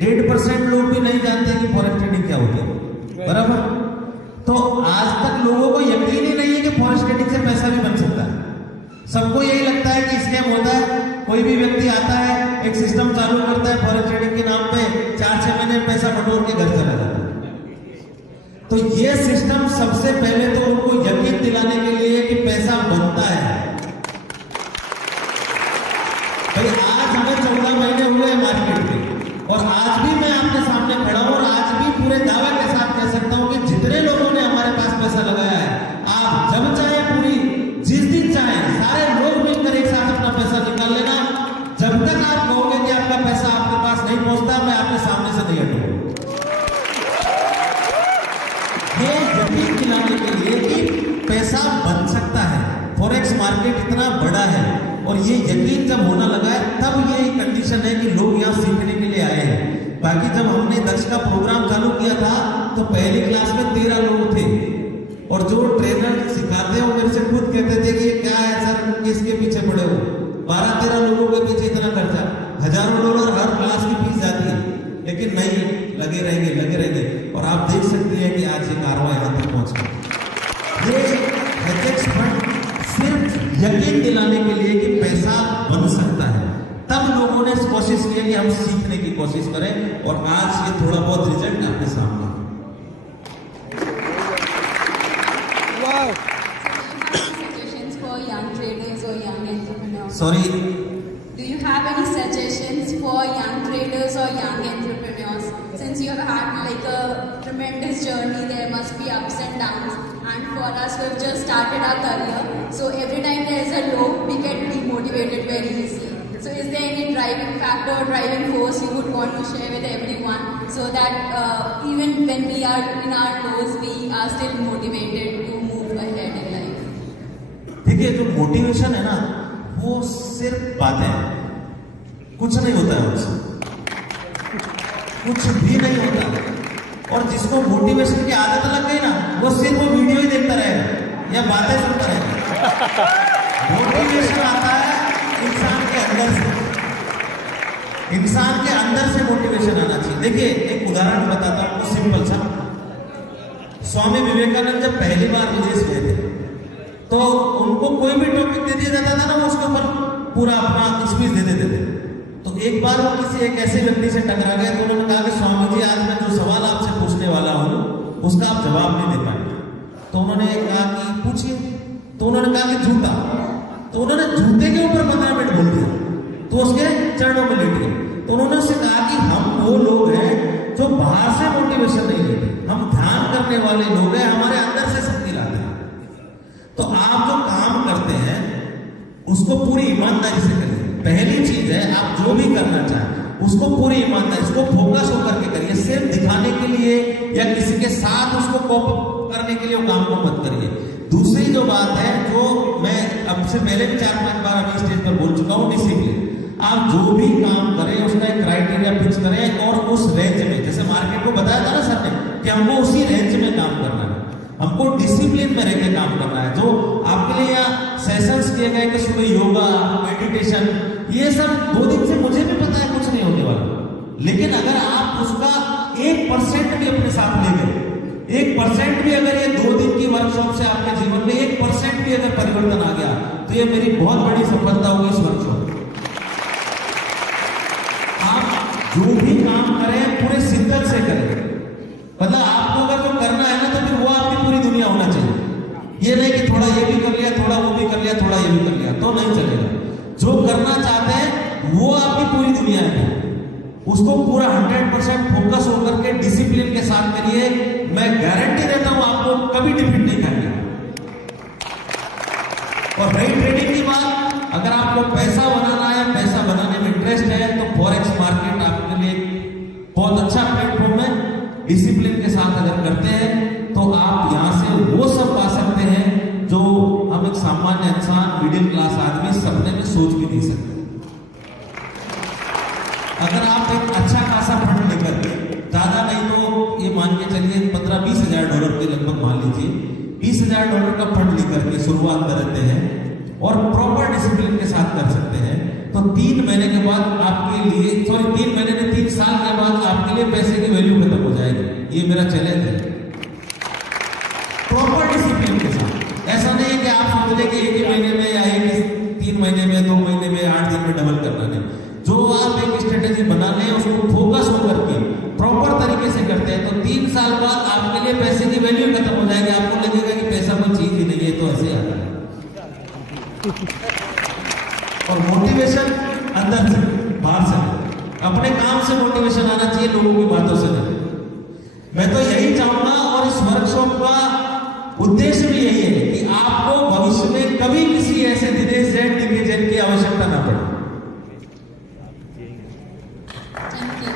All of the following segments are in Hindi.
1% लोग भी नहीं जानते कि फॉरेक्स ट्रेडिंग क्या होती है, बराबर। तो आज तक लोगों को यकीन ही नहीं है कि फॉरेक्स ट्रेडिंग से पैसा भी बन सकता है। सबको यही लगता है कि स्कैम होता है। कोई भी व्यक्ति आता है, एक सिस्टम चालू करता है फॉरेक्स ट्रेडिंग के नाम पे, 4-6 महीने में पैसा बटोर के घर चला जाता है। तो ये सिस्टम सबसे पहले तो उनको यकीन दिलाने के लिए कि पैसा बनता है। भाई आज हमें 14 महीने हुए मार्केट में, और आज भी मैं आपके सामने खड़ा हूं और आज भी पूरे दावे के साथ कह सकता हूं कि जितने लोगों ने हमारे पास पैसा लगाया है, आप जब चाहे पूरी जिस दिन चाहे सारे लोग मिलकर एक साथ अपना पैसा निकाल लेना। जब तक आप कहोगे कि आपका पैसा आपके पास नहीं पहुंचता, मैं आपके सामने से नहीं हटूंगा। ये यकीन दिलाने के लिए कि पैसा बन सकता है, फॉरेक्स मार्केट इतना बड़ा है, और ये यकीन जब होना लगा है तब ये कंडीशन है कि लोग यहाँ सीखने के लिए आए हैं। बाकी जब हमने दक्ष का प्रोग्राम चालू किया था तो पहली क्लास में 13 लोग थे, और जो ट्रेनर सिखाते हैं वो मेरे से खुद कहते थे कि ये क्या है सर, किसके पीछे पड़े हो, 12-13 लोगों के पीछे इतना खर्चा, $1000 हर क्लास की फीस जाती है, लेकिन नहीं, लगे रहेंगे। और आप देख सकते हैं कि आज ये कारवां यहाँ तक पहुंच गया। ये एचएक्स फंड सिर्फ यकीन दिलाने के लिए कि पैसा बन सकता है, तब लोगों ने कोशिश की कि हम सीखने की कोशिश करें, और आज ये थोड़ा बहुत रिजल्ट आपके सामने। Sorry. Do you have any suggestions for young traders or young entrepreneurs? Since you have had like a tremendous journey, there must be ups and downs. And for us, we've just started our career. So every time there is a low, we get demotivated very easily. So is there any driving factor or driving force you would want to share with everyone so that even when we are in our lows, we are still motivated to move ahead in life? देखिए, जो मोटिवेशन है ना, वो सिर्फ बातें हैं, कुछ नहीं होता है उससे, कुछ भी नहीं होता। और जिसको मोटिवेशन की आदत लग गई ना, वो सिर्फ वो वीडियो ही देखता रहेगा या बातें सुनता रहेगा। मोटिवेशन आता है इंसान के अंदर से, इंसान के अंदर से मोटिवेशन आना चाहिए। देखिए, एक उदाहरण बताता हूं आपको, सिंपल सा। स्वामी विवेकानंद जब पहली बार विदेश गए थे, तो उनको कोई भी टॉपिक दे दिया जाता था ना, वो उसके ऊपर पूरा अपना स्पीच दे देते थे। तो एक बार वो किसी एक ऐसे व्यक्ति से टकरा गए, तो उन्होंने कहा कि स्वामी जी, आज मैं जो सवाल आपसे पूछने वाला हूँ उसका आप जवाब नहीं दे पाएंगे। तो उन्होंने कहा कि पूछिए। तो उन्होंने कहा कि जूता। तो उन्होंने जूते के ऊपर 15 मिनट बोल दिया, तो उसके चरणों में लेट गए। तो उन्होंने उससे कहा कि हम वो लोग हैं जो बाहर से मोटिवेशन नहीं लेते, हम ध्यान करने वाले लोग हैं, हमारे अंदर से शक्ति लाते हैं। तो आप जो काम करते हैं उसको पूरी ईमानदारी से करिए। पहली चीज है, आप जो भी करना चाहें उसको पूरी ईमानदारी, उसको फोकस होकर के करिए। सिर्फ दिखाने के लिए या किसी के साथ उसको कॉपी करने के लिए वो काम को मत करिए। दूसरी जो बात है, जो मैं अब से पहले भी 4-5 बार अभी स्टेज पर बोल चुका हूँ, डिसिप्लिन। आप जो भी काम करें उसका एक क्राइटेरिया फिक्स करें, और उस रेंज में, जैसे मार्केट को बताया था ना सर ने कि हमको उसी रेंज में काम करना है, हमको डिसिप्लिन में रहकर काम करना है। जो आपके लिए यहाँ सेशंस किए गए कि सुबह योगा, मेडिटेशन, ये सब 2 दिन से मुझे भी पता है कुछ नहीं होने वाला, लेकिन अगर आप उसका 1% भी अपने साथ ले गए, 1% भी अगर ये 2 दिन की वर्कशॉप से आपके जीवन में 1% भी अगर परिवर्तन आ गया, तो ये मेरी बहुत बड़ी सफलता होगी इस वर्कशॉप। आप जो भी काम करें पूरे शिद्दत से करें। मतलब आपको अगर जो करना है ना, तो फिर वो आपकी पूरी दुनिया होना चाहिए। ये नहीं कि थोड़ा ये भी कर लिया, थोड़ा वो भी कर लिया, थोड़ा ये भी कर लिया, तो नहीं चलेगा। जो करना चाहते हैं वो आपकी पूरी दुनिया है, उसको पूरा 100% फोकस होकर के डिसिप्लिन के साथ करिए। मैं गारंटी देता हूं आपको कभी डिफीट नहीं करेंगे। और रही ट्रेडिंग की बात, अगर आपको पैसा बनाना है, पैसा बनाने में इंटरेस्ट है, तो फॉरेक्स मार्केट आपके लिए बहुत अच्छा प्लेटफॉर्म है। डिसिप्लिन के साथ अगर करते हैं तो आप यहां से वो सब पा सकते हैं जो हम एक सामान्य इंसान, मिडिल क्लास आदमी सपने में सोच भी नहीं सकते। अगर आप एक अच्छा खासा फंड लेकर के, ज्यादा नहीं तो ये मान के चलिए $15-20 हजार के लगभग मान लीजिए, $20,000 का फंड लेकर के शुरुआत करते हैं और प्रॉपर डिसिप्लिन के साथ कर सकते हैं, तो 3 महीने के बाद आपके लिए, 3 महीने में 3 साल के बाद आप लिए पैसे की वैल्यू खत्म हो जाएगी। ये मेरा चैलेंज है, प्रॉपर डिसिप्लिन के साथ। ऐसा नहीं है कि आप समझ लें कि एक ही महीने में या एक ही 3 महीने में, 2 महीने में, 8 दिन में डबल करना नहीं। जो आप एक स्ट्रेटेजी बना लें, उसको फोकस होकर के प्रॉपर तरीके से करते हैं तो 3 साल बाद आपके लिए पैसे की वैल्यू खत्म हो जाएगी। आपको लगेगा कि पैसा कोई चीज ही नहीं है, तो ऐसे आता है। और मोटिवेशन अंदर से, बाहर से नहीं। अपने काम से मोटिवेशन आना चाहिए, लोगों की बातों से नहीं। मैं तो यही चाहूंगा, और इस वर्कशॉप का उद्देश्य भी यही है कि आपको भविष्य में कभी किसी ऐसे दिनेश जैन, डीके जैन की आवश्यकता ना पड़े। Thank you.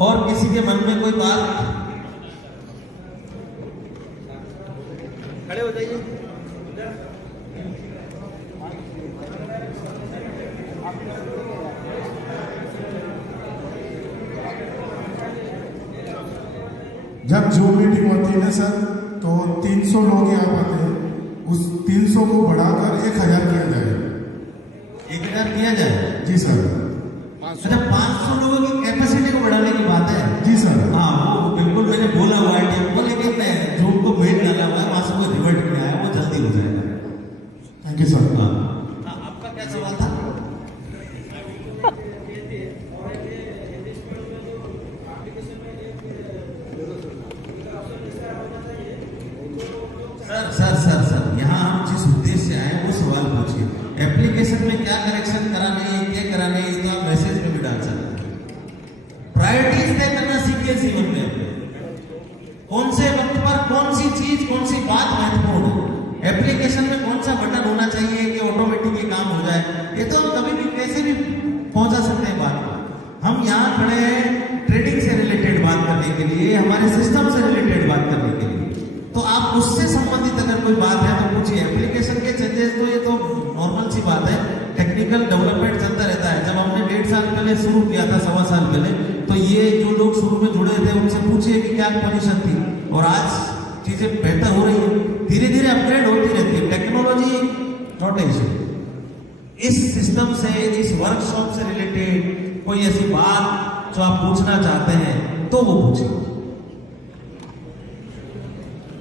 और किसी के मन में कोई बात? खड़े हो जाइए। जब जूम मीटिंग होती है ना सर, तो 300 लोग यहाँ आते हैं। उस 300 को बढ़ाकर 1000 किया जाए। 1000 किया जाए? जी सर। अच्छा, 500 लोगों की कैपेसिटी को बढ़ाने की बात है? जी सर। हाँ, वो बिल्कुल मैंने बोला हुआ है टीम को, लेकिन जूम को मेल डाला हुआ है, वहां से कोई रिवर्ट नहीं आया, वो जल्दी हो जाएगा। Thank you sir. हाँ, आपका क्या सवाल था? सर, यहाँ हम जिस उद्देश्य से आए वो सवाल पूछिए। एप्लीकेशन में क्या करेक्शन कराने हैं, क्या कराने हैं, ये तो आप मैसेज में भी डाल सकते हैं। प्रायोरिटीज तय करना सीखिए जीवन में। कौन से वक्त पर कौन सी चीज, कौन सी बात महत्वपूर्ण है। एप्लीकेशन में कौन सा बटन होना चाहिए कि ऑटोमेटिक ये काम हो जाए, ये तो हम कभी भी कैसे भी पहुंचा सकते हैं बात को। हम यहाँ खड़े हैं ट्रेडिंग से रिलेटेड बात करने के लिए, हमारे सिस्टम से रिलेटेड बात करने के लिए। तो आप उससे संबंधित अगर कोई बात है तो पूछिए। एप्लीकेशन के चेंजेस तो ये तो नॉर्मल सी बात है, टेक्निकल डेवलपमेंट चलता रहता है। जब हमने 1.5 साल पहले शुरू किया था, 1.25 साल पहले, तो ये जो लोग शुरू में जुड़े थे उनसे पूछिए कि क्या कंडीशन थी, और आज चीजें बेहतर हो रही है। धीरे धीरे अपग्रेड होती रहती है टेक्नोलॉजी, नॉट इशू। इस सिस्टम से, इस वर्कशॉप से रिलेटेड कोई ऐसी बात जो आप पूछना चाहते हैं तो वो पूछिए।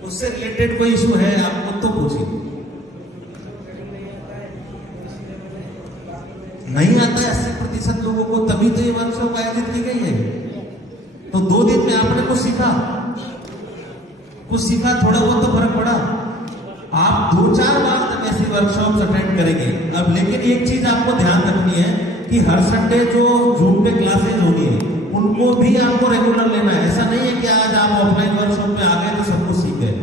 उससे रिलेटेड कोई इशू है आपको तो पूछिए। नहीं आता है 80% लोगों को, तभी तो ये वर्कशॉप आयोजित की गई है। तो 2 दिन में आपने कुछ सीखा, थोड़ा बहुत तो फर्क पड़ा। आप 2-4 बार तक ऐसी वर्कशॉप अटेंड करेंगे। अब लेकिन एक चीज आपको ध्यान रखनी है कि हर संडे जो जूम पे क्लासेज होनी है उनको भी आपको रेगुलर लेना है। ऐसा नहीं है कि आज आप ऑफलाइन वर्कशॉप पे आ गए तो सब कुछ सीख गए।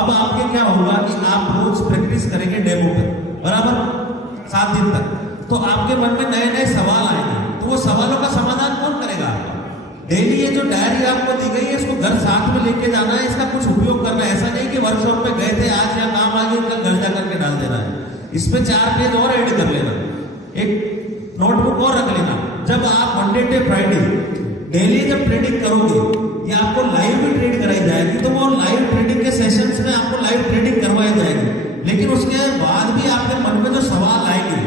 अब आपके क्या होगा कि आप रोज प्रैक्टिस करेंगे डेमो पे, बराबर 7 दिन तक। तो आपके मन में नए नए सवाल आएंगे, तो वो सवालों का समाधान कौन करेगा? डेली ये जो डायरी आपको दी गई है इसको घर साथ में लेके जाना है, इसका कुछ उपयोग करना है। ऐसा नहीं कि वर्कशॉप में गए थे, आज यहाँ काम आ गया, कल घर जा करके डाल देना है। इसमें 4 पेज और ऐड कर लेना, एक नोटबुक और रख लेना। जब आप मंडे टू फ्राइडे डेली जब ट्रेडिंग करोगे, ये आपको लाइव भी ट्रेड कराई जाएगी, तो वो लाइव ट्रेडिंग के सेशंस में आपको लाइव ट्रेडिंग करवाई जाएगी। लेकिन उसके बाद भी आपके मन में जो सवाल आएंगे,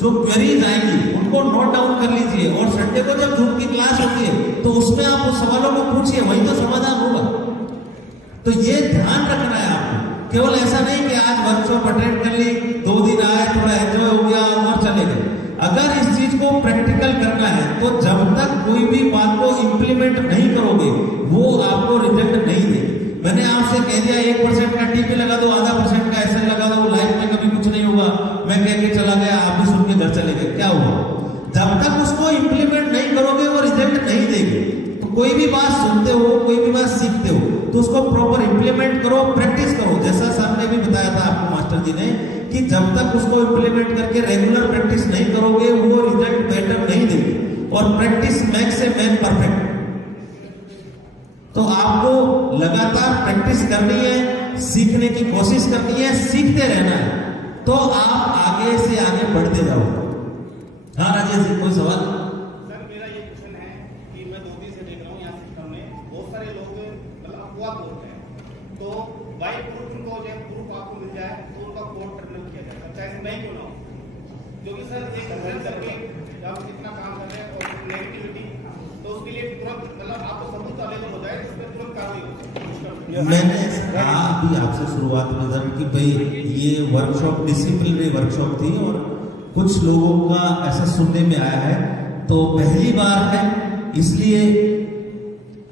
जो क्वेरीज आएंगी, उनको नोट डाउन कर लीजिए। और संडे को जब जूम की क्लास होती है तो उसमें आप उस सवालों को पूछिए, वही तो समाधान होगा। तो ये ध्यान रखना है आपको। केवल ऐसा नहीं कि आज वर्कशॉप अटेंड कर ली, 2 दिन आए, थोड़ा एंजॉय हो गया और चले गए। अगर इस चीज को प्रैक्टिकल करना है तो जब तक कोई भी बात को इंप्लीमेंट नहीं करोगे वो आपको रिजल्ट नहीं देगी। मैंने आपसे कह दिया 1% का टीपी लगा दो, 0.5% का एसएल लगा दो, लाइफ में कभी कुछ नहीं होगा, मैं कह के चला गया, आप भी सुन के घर चले गए, क्या हुआ? जब तक उसको इंप्लीमेंट नहीं करोगे वो रिजल्ट नहीं देगी। तो कोई भी बात सुनते हो, कोई भी बात सीखते हो, तो उसको प्रॉपर इंप्लीमेंट करो, प्रैक्टिस करो। जैसा सर ने भी बताया था आपको, मास्टर जी ने, कि जब तक उसको इंप्लीमेंट करके रेगुलर प्रैक्टिस नहीं करोगे वो रिजल्ट बेटर नहीं देगी। और प्रैक्टिस मैक्स से मैन परफेक्ट। तो आपको लगातार प्रैक्टिस करनी है, सीखने की कोशिश करनी है, सीखते रहना है, तो आप आगे से आगे बढ़ते जाओ। हाँ राजेश जी, कोई सवाल? सर मेरा ये क्वेश्चन है कि मैं 2 दिन से देख रहा हूँ यहाँ सिस्टम में बहुत सारे लोग मतलब अफवाह बोलते हैं, तो बाई प्रूफ उनको जब प्रूफ आपको मिल जाए तो उनका कोर्ट टर्मिनल किया जाए, चाहे मैं क्यों ना हो। क्योंकि सर एक मैंने कहा अभी आपसे शुरुआत में जब कि भाई ये वर्कशॉप डिसिप्लिनरी वर्कशॉप थी और कुछ लोगों का ऐसा सुनने में आया है, तो पहली बार है इसलिए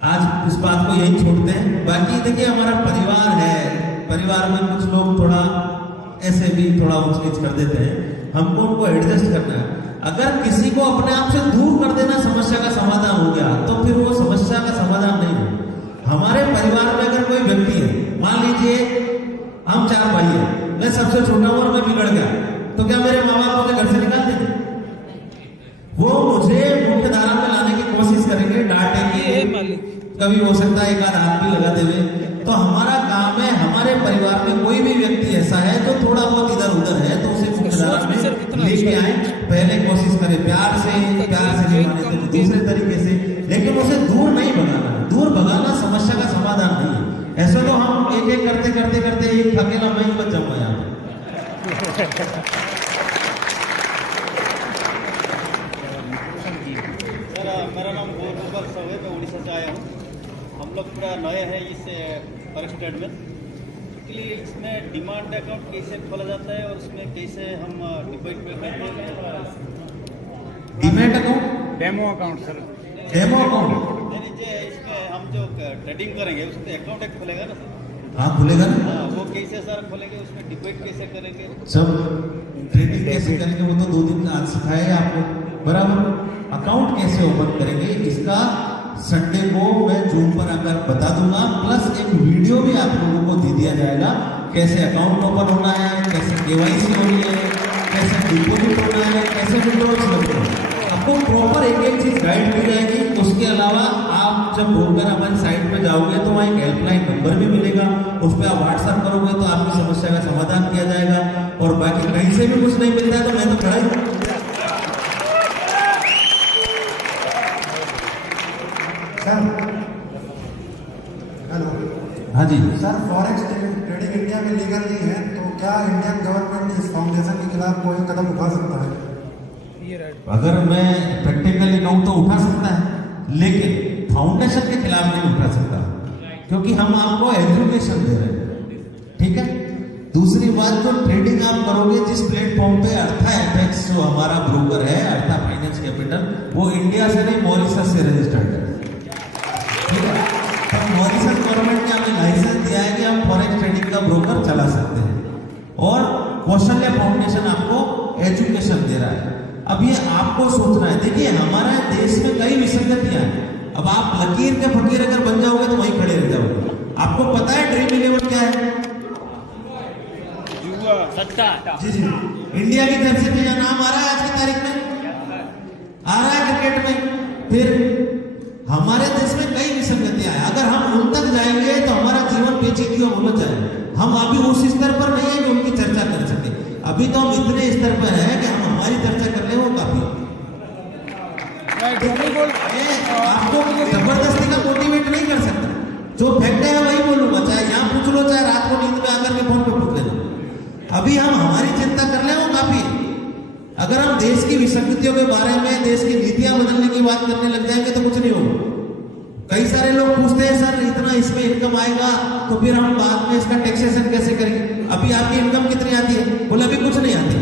आज इस बात को यही छोड़ते हैं। बाकी देखिए हमारा परिवार है, परिवार में कुछ लोग थोड़ा ऐसे भी थोड़ा ऊंच नीच कर देते हैं, हमको उनको एडजस्ट करना है। अगर किसी को अपने आप से दूर कर देना समस्या का समाधान हो गया तो फिर वो समस्या का समाधान नहीं है। हमारे परिवार में अगर कोई व्यक्ति है, मान लीजिए हम 4 भाई हैं, मैं सबसे छोटा हूं और मैं बिगड़ गया, तो क्या मेरे माँ बाप मुझे घर से निकाल देंगे? वो मुझे मुख्य धारा में लाने की कोशिश करेंगे, डांटेंगे, कभी हो सकता है एक आध हाथ भी लगा देवे। तो हमारा काम है, हमारे परिवार में कोई भी व्यक्ति ऐसा है जो थोड़ा बहुत इधर उधर है तो उसे मुख्य धारा में लेके आए। पहले कोशिश करें प्यार से नहीं माने तो दूसरे तरीके से, लेकिन उसे दूर नहीं भगाना। दूर भगाना समस्या का समाधान नहीं है। ऐसा तो हम एक एक करते करते करते एक अकेला मैं बच जाऊंगा यहाँ सर, मेरा नाम गोपाल साहू है, मैं उड़ीसा से आया हूँ। हम लोग पूरा नए हैं इस फॉरेक्स ट्रेड में, इसलिए इसमें डिमांड अकाउंट कैसे खोला जाता है और उसमें कैसे हम डिपॉजिट करते हैं। Demat account, demo account sir, demo account इसमें हम जो ट्रेडिंग करेंगे उसमें अकाउंट एक खुलेगा ना सर? हाँ खुलेगा ना। हाँ, वो कैसे सर खोलेंगे, उसमें डिपॉजिट कैसे करेंगे? सब ट्रेडिंग कैसे करेंगे वो तो 2 दिन आज सिखाएगा आपको, बराबर। अकाउंट कैसे ओपन करेंगे इसका संडे को मैं जूम पर आकर बता दूंगा, प्लस एक वीडियो भी आप लोगों को दे दिया जाएगा कैसे अकाउंट ओपन होना है, कैसे केवाईसी होनी है, कैसे डिपॉजिट होना है, कैसे विड्रॉल्स होना है। आपको प्रॉपर एक एक चीज गाइड की जाएगी। उसके अलावा आप जब ब्रोकर हमारी साइट पे जाओगे तो वहाँ एक हेल्पलाइन नंबर भी मिलेगा, उस पर आप व्हाट्सएप करोगे तो आपकी समस्या का समाधान किया जाएगा। और बाकी कहीं से भी कुछ नहीं मिलता है तो मैं तो खड़ा ही। सर हेलो, हाँ जी सर फॉरेक्स ट्रेडिंग इंडिया में लीगल नहीं है, तो क्या इंडियन गवर्नमेंट इस फाउंडेशन के खिलाफ कोई कदम उठा सकता है? अगर मैं प्रैक्टिकली कहूँ तो उठा सकता है, लेकिन फाउंडेशन के खिलाफ नहीं उठा सकता, क्योंकि हम आपको एजुकेशन दे रहे हैं, ठीक है। दूसरी बात, जो ट्रेडिंग आप करोगे जिस प्लेटफॉर्म पे अर्था एफएक्स जो हमारा ब्रोकर है, अर्था फाइनेंस कैपिटल, वो इंडिया से नहीं मॉरिशस से रजिस्टर्ड है, ठीक है। तो मॉरिशस गवर्नमेंट ने हमें लाइसेंस दिया है कि हम फॉरेक्स ट्रेडिंग का ब्रोकर चला सकते हैं, और कौशल्य फाउंडेशन आपको एजुकेशन दे रहा है। अब ये आपको सोचना है। देखिए हमारे देश में कई विसंगतियां हैं। अब आप लकीर के फकीर अगर बन जाओगे तो वहीं खड़े रह जाओगे। आपको पता है ड्रीम 11 क्या है? सट्टा। जी जी, इंडिया की तरफ से क्या नाम आ रहा है आज की तारीख में? आ रहा है क्रिकेट में। फिर हमारे देश में कई विसंगतियां हैं। अगर हम उन तक जाएंगे तो हमारा जीवन पेचीदगी में उलझ जाएगा। हम अभी उस स्तर पर नहीं है कि उनकी चर्चा कर सके। अभी तो हम इतने स्तर पर हैं कि हम हमारी चर्चा कर ले वो काफी। आपको जबरदस्ती का मोटिवेट नहीं कर सकता। जो फैक्ट है वही बोलूंगा, चाहे यहाँ पूछ लो चाहे रात को नींद में आकर के फोन पे पूछ लेना। अभी हम हमारी चिंता कर ले वो काफी। अगर हम देश की विसंगतियों के बारे में, देश की नीतियां बदलने की बात करने लग जाएंगे तो कुछ नहीं होगा। कई सारे लोग पूछते हैं सर इतना इसमें इनकम आएगा तो फिर हम बाद में इसका टैक्सेशन कैसे करेंगे? अभी आपकी इनकम कितनी आती है? बोले अभी कुछ नहीं आती।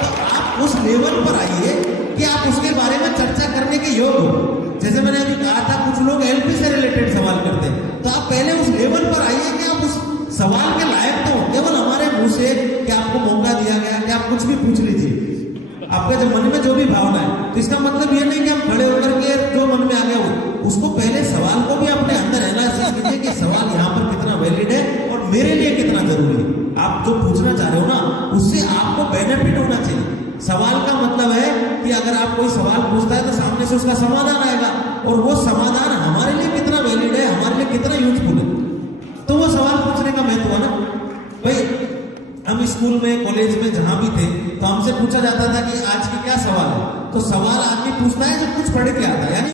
तो आप उस लेवल पर आइए कि आप उसके बारे में चर्चा करने के योग्य हो। जैसे मैंने अभी कहा था कुछ लोग एलपी से रिलेटेड सवाल करते हैं, तो आप पहले उस लेवल पर आइए कि आप उस सवाल के लायक तो हो। केवल हमारे मुंह से कि आपको मौका दिया गया कि आप कुछ भी पूछ लीजिए, आपका जो मन में जो भी भावना है, तो इसका मतलब ये नहीं कि हम खड़े होकर के जो मन में आ गया हो, उसको पहले सवाल को भी अपने अंदर एनालिसिस कीजिए कि सवाल यहाँ पर कितना वैलिड है और मेरे लिए कितना जरूरी है। आप जो पूछना चाह रहे हो ना, उससे आपको बेनिफिट होना चाहिए। सवाल का मतलब है कि अगर आप कोई सवाल पूछता है तो सामने से उसका समाधान आएगा, और वो समाधान हमारे लिए कितना वैलिड है, हमारे लिए कितना यूजफुल है, तो वो सवाल पूछने का महत्व है ना भाई। हम स्कूल में, कॉलेज में जहां भी थे तो हमसे पूछा जाता था कि आज के क्या सवाल है, तो सवाल आदमी पूछता है जब कुछ पढ़ के आता है, यानी